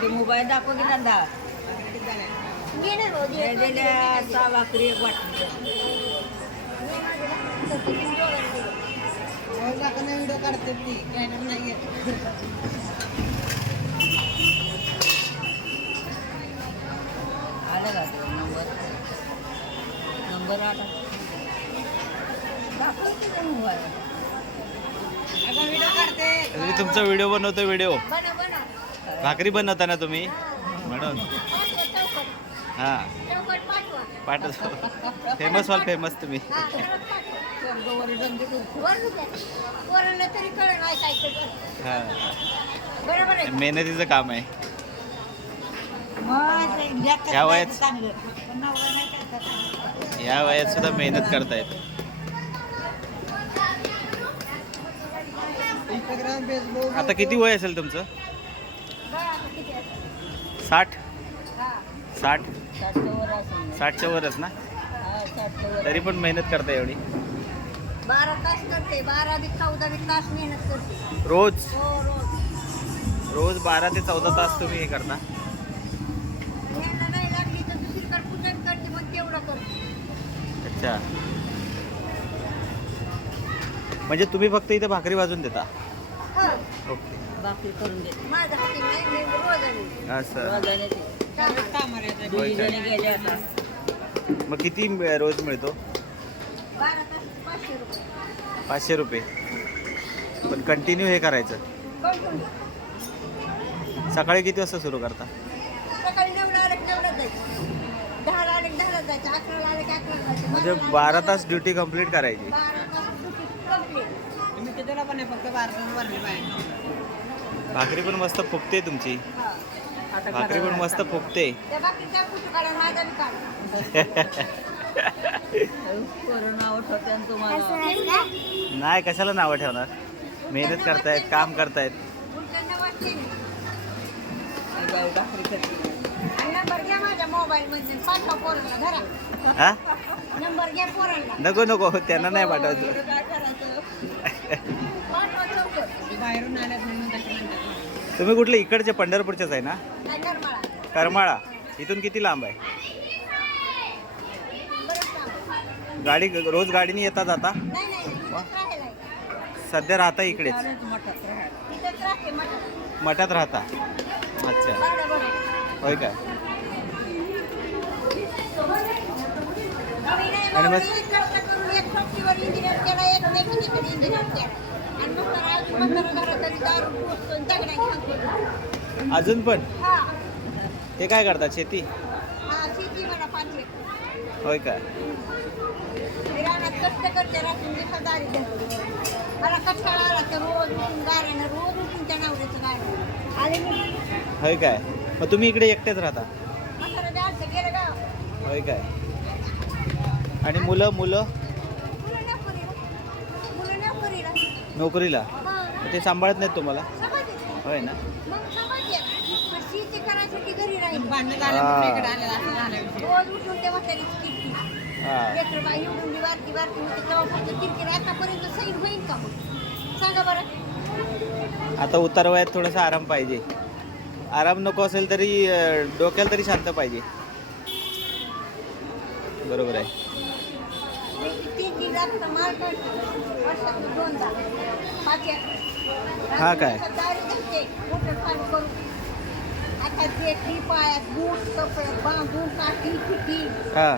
ते मोबाईल दाखव की धंदा. दिल्या सहा भाकरी एक वाटली. व्हिडिओ काढते ती. कॅनल नाही आलं का नंबर? नंबर आला. दाखव की ते मोबाईल. मी तुमचा व्हिडिओ बनवतो व्हिडिओ बनव, बनव. भाकरी बनवता ना तुम्ही म्हणून. हां. पाठवतो फेमस व्हाल फेमस तुम्ही हा. हां मेहनतीचं काम आहे या वयात-. या वयात सुद्धा मेहनत करतायत आता किती वय असेल तुमचं. साठ? हा. साठ? साठच्या वरच ना? तरी पण मेहनत करता एवढी. बारा तास करते. बारा बी चौदा तास मेहनत करते. रोज? हो रोज. रोज बारा ते चौदा तास तुम्ही हे करता. अच्छा. म्हणजे तुम्ही फक्त इथे भाकरी भाजून देता? ओके. भाकरी करून देते माझं हाती नाही मी रोज आली असं. रोजाने ते. कामाला दोघी जणी गेल्या आता. मग किती म- रोज मिळतो? बारा तास पाचशे रुपये. पाचशे रुपये. पण कंटिन्यू हे करायचं. सकाळी किती वाजता सुरू करता? सकाळी नऊला आलं की नऊला जायचं. दहाला आलं की दहाला जायचं. अकराला आलं की अकराला जायचं. म्हणजे बाराला बारा आलं तास ड्युटी कंप्लीट करायची. बारा तास पण आहे फक्त बारा भरले पाहिजे भाकरी पण मस्त फुगते तुमची. हा. भाकरी पण मस्त फुगते. तुम्हाला. नाही कशाला नावं ठेवणार? मेहनत करतायत काम करतायत. हा? नको नको त्यांना नाही पाठवायचं. बाहेरून आल्यात म्हणून तसे म्हणतात तुम्ही कुठले? इकडचे पंढरपूरचेच आहे ना? नाही करमाळा. करमाळा. इथून किती लांब आहे? गाडी रोज गाडीने येता जाता? नाही नाही नाही इथंच राहायला आहे. सध्या राहता इकडेच? चालूच मठात राहायला. राहते मठात. मठात राहता? अच्छा. बरं बरं होय काय? नाही आणि मग- बाबा, एक कष्ट करून एक सोबतीवर इंजिनियर केला एक मेकॅनिकल इंजिनियर केला. आणि मग तर अजून घरात दारू आणि पण? हा. ते काय करतात शेती? हा शेती मला पाच एकर होय काय मी रानात कष्ट करते रात्री दिवसा दारी धरते. मला कष्टाळा आला तर रोज उठून गाऱ्यानं रोज उठून त्या नवऱ्याचं गाणं आले मी होय काय? मग तुम्ही इकडे एकटेच राहता? म्हातारा द्यायचं गेलं गाव होय काय? आणि मुलं मुलं नोकरीला मुलं नोकरीला? हा. मग ते सांभाळत नाहीत तुम्हाला? होय ना? हा. आता उतार वयात थोडासा आराम पाहिजे. आराम नको असेल तरी अं, डोक्याला तरी शांत पाहिजे. बरोबर आहे. मी तीन तीन जास्त माल काढते वर्षातून दोनदा. पाच हा काय? दारी धरते मोठं काम करून आता ते पायात बूट कपड्यात बांधून काठी हां.